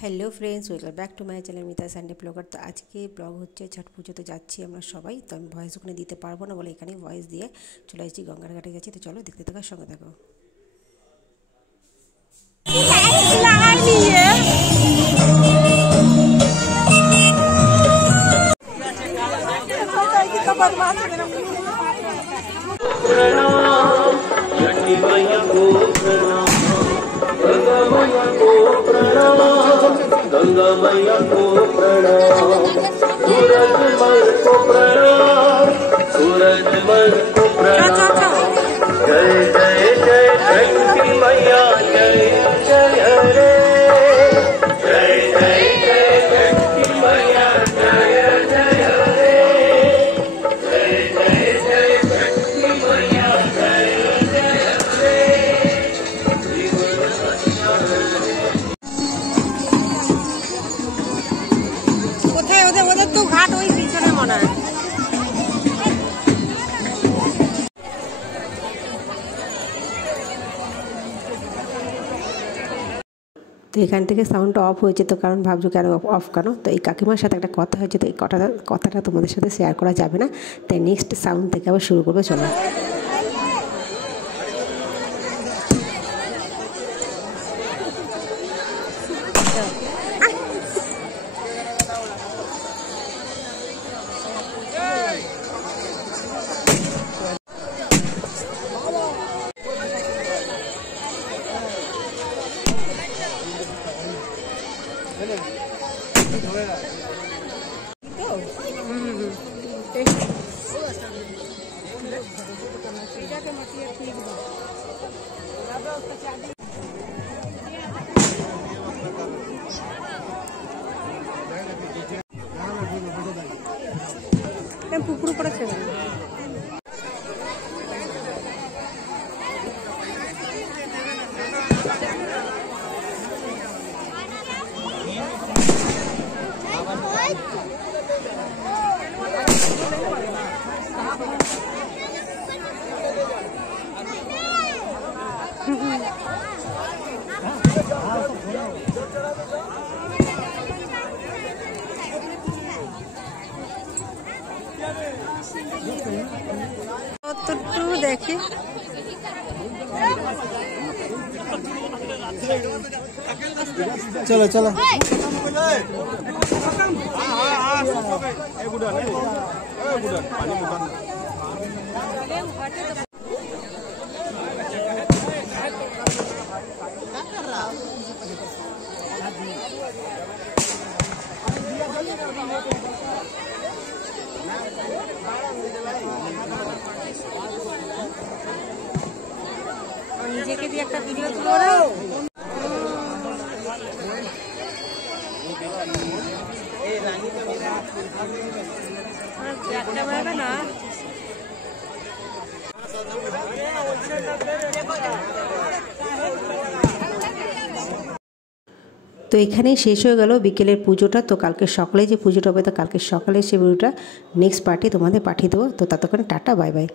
Hello friends, welcome back to my channel Mita Sunday blogger. তো আজকে ব্লগ হচ্ছে ছট পুজোতে যাচ্ছি আমরা সবাই। তো আমি ভয়েস ওখানে দিতে পারবো না বলে এখানেই ভয়েস দিয়ে চলে এসেছি, গঙ্গার ঘাটে গেছি। তো চলো দেখতে থাকার সঙ্গে থাকো। गंगा मैया को प्रणाम, सूरज मल को प्रणाम, सूरज मल को प्रणाम। जय जय जय शक्ति मैया, जय जय रे। जय जय जय शक्ति मैया, जय जय रे। जय जय जय शक्ति मैया, जय जय रे। কোথায় ওদের ওদের তো ঘাট ওই পিছনে মনে হয়। তো এখান থেকে সাউন্ডটা অফ হয়েছে, তো কারণ ভাবছো কেন অফ কেন। তো এই কাকিমার সাথে একটা কথা হয়েছে, তো এই কথাটা তোমাদের সাথে শেয়ার করা যাবে না, তাই নেক্সট সাউন্ড থেকে আবার শুরু করবে। চলো। পুকুর করেছে কতটুকু দেখি। চলো চলো নিজেকে দিয়ে একটা ভিডিও তুলো না। না তো এখানেই শেষ হয়ে গেল বিকেলের পুজোটা। তো কালকে সকালে যে পুজোটা হবে, তো কালকে সকালে সে ভিডিওটা নেক্সট পার্টি তোমাদের পাঠিয়ে দেবো। তো ততক্ষণ টাটা, বাই বাই।